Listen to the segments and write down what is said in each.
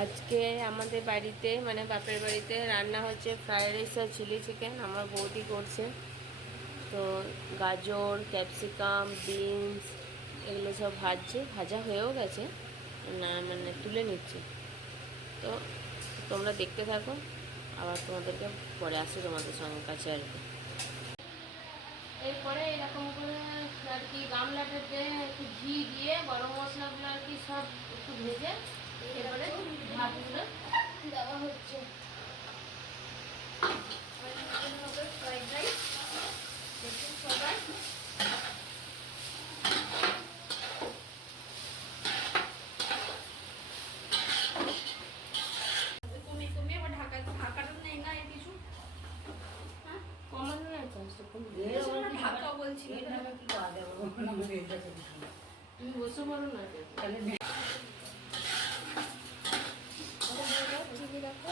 আজকে আমাদের বাড়িতে মানে বাপের বাড়িতে রান্না হচ্ছে ফ্রাইড রাইস আর চিলি চিকেন। আমার বৌদি করছে। তো গাজর, ক্যাপসিকাম, বিনস এগুলো সব ভাজা হয়েও গেছে, না মানে তুলে নিচ্ছে। তো তোমরা দেখতে থাকো, আবার তোমাদেরকে পরে আসি তোমাদের সঙ্গে কাছে আর কি। এরপরে এরকম করে আর কি গামলাটাতে একটু ঘি দিয়ে গরম মশলাগুলো আর কি সব একটু ভেজে এবারে ভাতগুলো দেওয়া হচ্ছে। ফ্রাইড রাইস দেখুন সবাই। তুমি আবার ঢাকাটা নেই না এর কিছু কমানো না চান্সটা ঢাকা বলছি। তুমি বসে পারো না চিনি দেখো,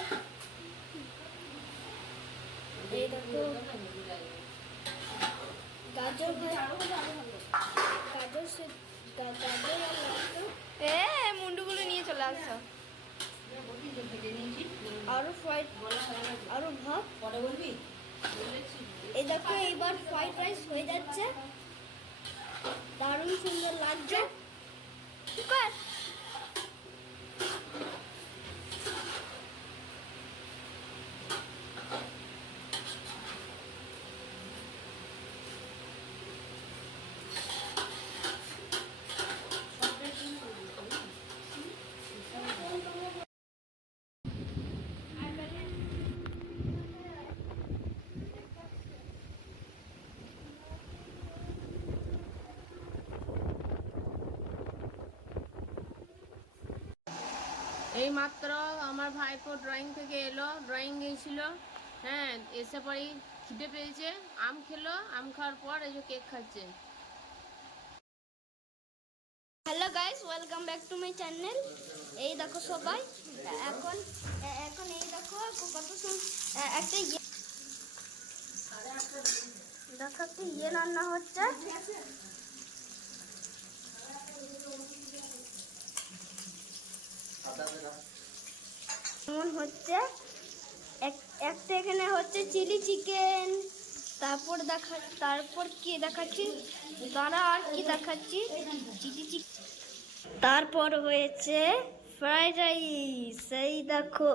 এই দেখো গাজর মুন্ডুগুলো নিয়ে চলে আসছো। আরো ফ্রাইড আরো ভাত পরে বলবি। এই দেখো এইবার ফ্রাইড রাইস হয়ে যাচ্ছে, দারুণ সুন্দর লাগছে। এই মাত্র আমার ভাইপো ড্রয়িং থেকে এলো, ড্রয়িং গিয়েছিল। হ্যাঁ, এসে পরেই খিদে পেয়েছে, আম খেলো, আম খাওয়ার পর এই যে কেক খাচ্ছে। Hello guys, welcome back to my channel. এই দেখো সবাই, এখন এখন এই দেখো কত একটা দেখো একটা রান্না হচ্ছে। এমন হচ্ছে একটা এখানে হচ্ছে চিলি চিকেন, তারপর কি দেখাচ্ছি দাঁড়া, আর কি দেখাচ্ছি চিলি চিকেন, তারপর হয়েছে ফ্রাইড রাইস। এই দেখো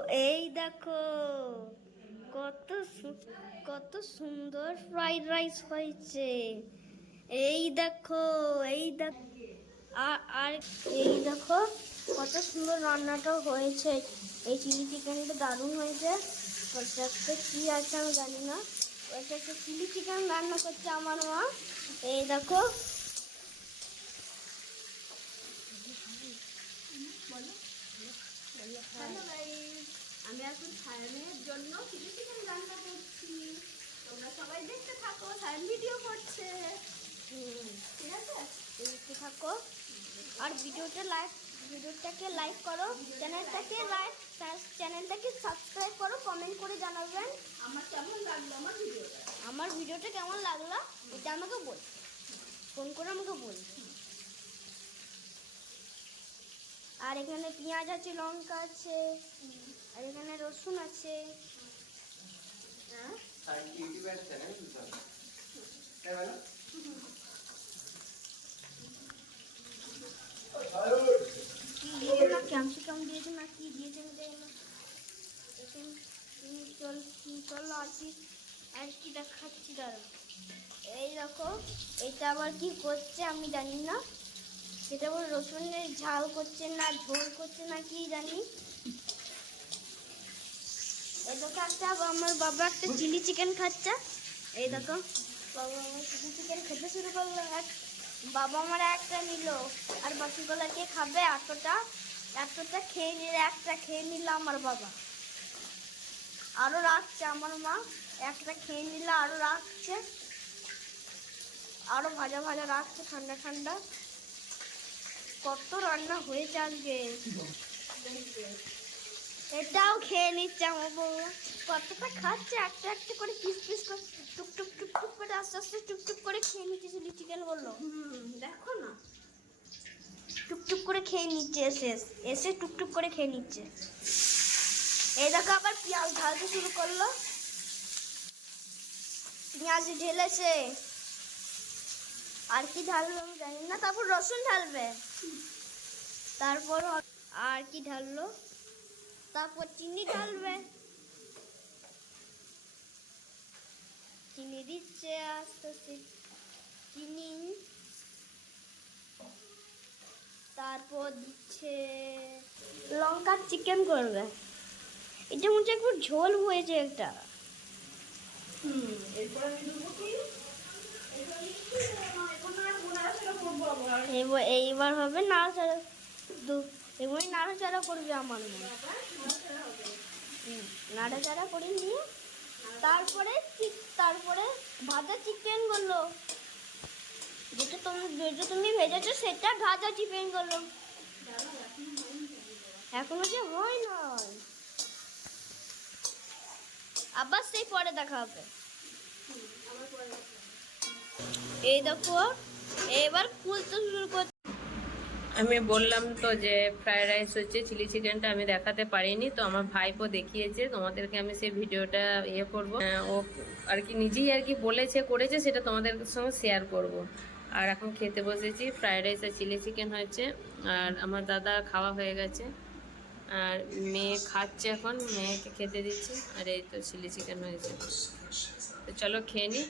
কত সুন্দর ফ্রাইড রাইস হয়েছে। এই দেখো আর এই দেখো কত সুন্দর রান্নাটাও হয়েছে। এই চিলি চিকেনটা দারুণ হয়েছে। ওটা একটা কি আছে আমি জানি না, ওটা একটা চিলি চিকেন রান্না করছে আমার মা। এই দেখো আমি এখন সায়নের জন্য চিলি চিকেন রান্না করছি। তোমরা সবাই দেখতে থাকো, সায়ন ভিডিও করছে। ঠিক আছে, দেখতে থাকো আর ভিডিওটাকে লাইক করো, চ্যানেলটাকে সাবস্ক্রাইব করো, কমেন্ট করে জানাবেন আমার কেমন লাগলো আমার ভিডিওটা কেমন লাগলো, এটা আমাকে ফোন করে আমাকে বল। আর এখানে পেঁয়াজ আছে, লঙ্কা আছে, আর এখানে রসুন আছে। ক্যাপসিকাম দিয়েছে না কি দিয়েছে চলো আর কি দেখাচ্ছি দাঁড়া। এই দেখো এটা আবার কি করছে আমি জানি না, সেটা আবার রসুনের ঝাল করছে না ঝোল করছে না কি জানি। এই দেখো আমার বাবা একটা চিলি চিকেন খাচ্ছে। এই দেখো বাবা আমার চিলি চিকেন খেতে শুরু করলো। বাবা আমার একটা নিল, আর বাকিগুলো কে খাবে? এতটা খেয়ে নিলে একটা খেয়ে নিল আমার বাবা, আরো রাখছে আমার মা। একটা খেয়ে নিলে আরো রাখছে, আরো ভাজা ভাজা রাখছে ঠান্ডা ঠান্ডা। কত রান্না হয়েছে আজকে। এটাও খেয়ে নিচ্ছে আমার বউমা, কতটা খাচ্ছে একটা একটা করে পিস পিস করে টুকটুক টুকটুক করে আস্তে আস্তে টুকটুক করে খেয়ে নিচ্ছে চিলি চিকেন বললো। দেখো না টুকটুক করে খেয়ে নিচ্ছে, এসে এসে টুকটুক করে খেয়ে নিচ্ছে। এই দেখো আবার পেঁয়াজ ঢালতে শুরু করলো, পেঁয়াজ ঢেলেছে, আর কি ঢাললো আমি জানি না। তারপর রসুন ঢালবে, তারপর আর কি ঢাললো, তারপর চিনি ঢালবে, চিনি দিচ্ছে আস্তে আস্তে চিনি, তারপর দিচ্ছে লঙ্কা, চিকেন করবে। এটা মনে হচ্ছে একটু ঝোল হয়েছে একটা। এইবার হবে নাড়াচাড়া, এমনি নাড়াচাড়া করবে আমার মনে। নাড়াচাড়া করে নিয়ে তারপরে তারপরে ভাজা চিকেন করলো, যেটা তুমি ভেজেছো সেটা ভাজা চিকেন করলো। এখনো যে হয় না, আবার সেই পরে দেখা হবে। এই দেখো এবার খুলতে শুরু করছে। আমি বললাম তো যে ফ্রায়েড রাইস হচ্ছে, চিলি চিকেনটা আমি দেখাতে পারিনি, তো আমার ভাইপো দেখিয়েছে, তোমাদেরকে আমি সেই ভিডিওটা করব। ও আর কি নিজেই আর কি বলেছে করেছে, সেটা তোমাদের সঙ্গে শেয়ার করব। আর এখন খেতে বসেছি, ফ্রায়েড রাইস আর চিলি চিকেন হয়েছে, আর আমার দাদা খাওয়া হয়ে গেছে, আর মেয়ে খাচ্ছে, এখন মেয়েকে খেতে দিচ্ছি, আর এই তো চিলি চিকেন হয়েছে। তো চলো খেয়ে নিই।